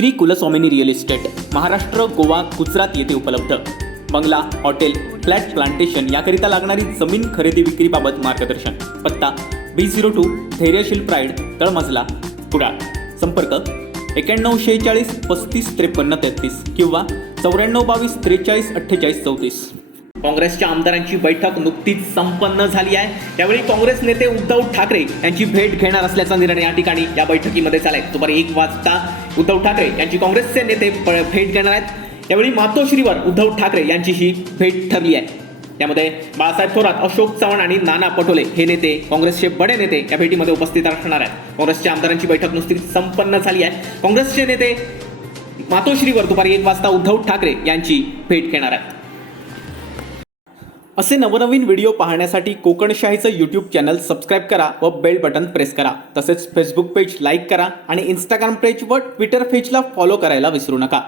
Shri कुलस्वामिनी real estate Maharashtra, Goa, Gujarat येथे उपलब्ध. बंगला, हॉटेल, फ्लॅट, प्लांटेशन याकरिता लागणारी जमीन खरेदी विक्रीबाबत मार्गदर्शन. पत्ता B02 धैर्यशील प्राईड, तळमजला, कुडाळ. संपर्क 9146 35 53 33 किंवा 9422 43 48 34. काँग्रेसच्या आमदारांची बैठक नुकतीच संपन्न झाली आहे. त्यावेळी काँग्रेस नेते उद्धव ठाकरे यांची भेट घेणार असल्याचा निर्णय या ठिकाणी या बैठकीमध्ये झालाय. दुपारी 1 वाजता उद्धव ठाकरे यांची काँग्रेसचे नेते भेट घेणार आहेत. यावेळी मातोश्रीवर उद्धव ठाकरे यांची ही भेट ठरली आहे. त्यामध्ये बाळासाहेब थोरात, अशोक चव्हाण आणि नाना पटोले हे नेते, काँग्रेसचे बडे नेते या भेटीमध्ये उपस्थित असणार आहेत. काँग्रेसच्या आमदारांची बैठक नुकतीच संपन्न झाली आहे. काँग्रेसचे नेते मातोश्रीवर दुपारी 1 वाजता उद्धव ठाकरे यांची भेट घेणार आहेत. असे नवनवीन व्हिडिओ पाहण्यासाठी कोकणशाहीचं यूट्यूब चॅनल सबस्क्राईब करा व बेल बटन प्रेस करा. तसेच फेसबुक पेज लाईक करा आणि इंस्टाग्राम पेज व ट्विटर पेजला फॉलो करायला विसरू नका.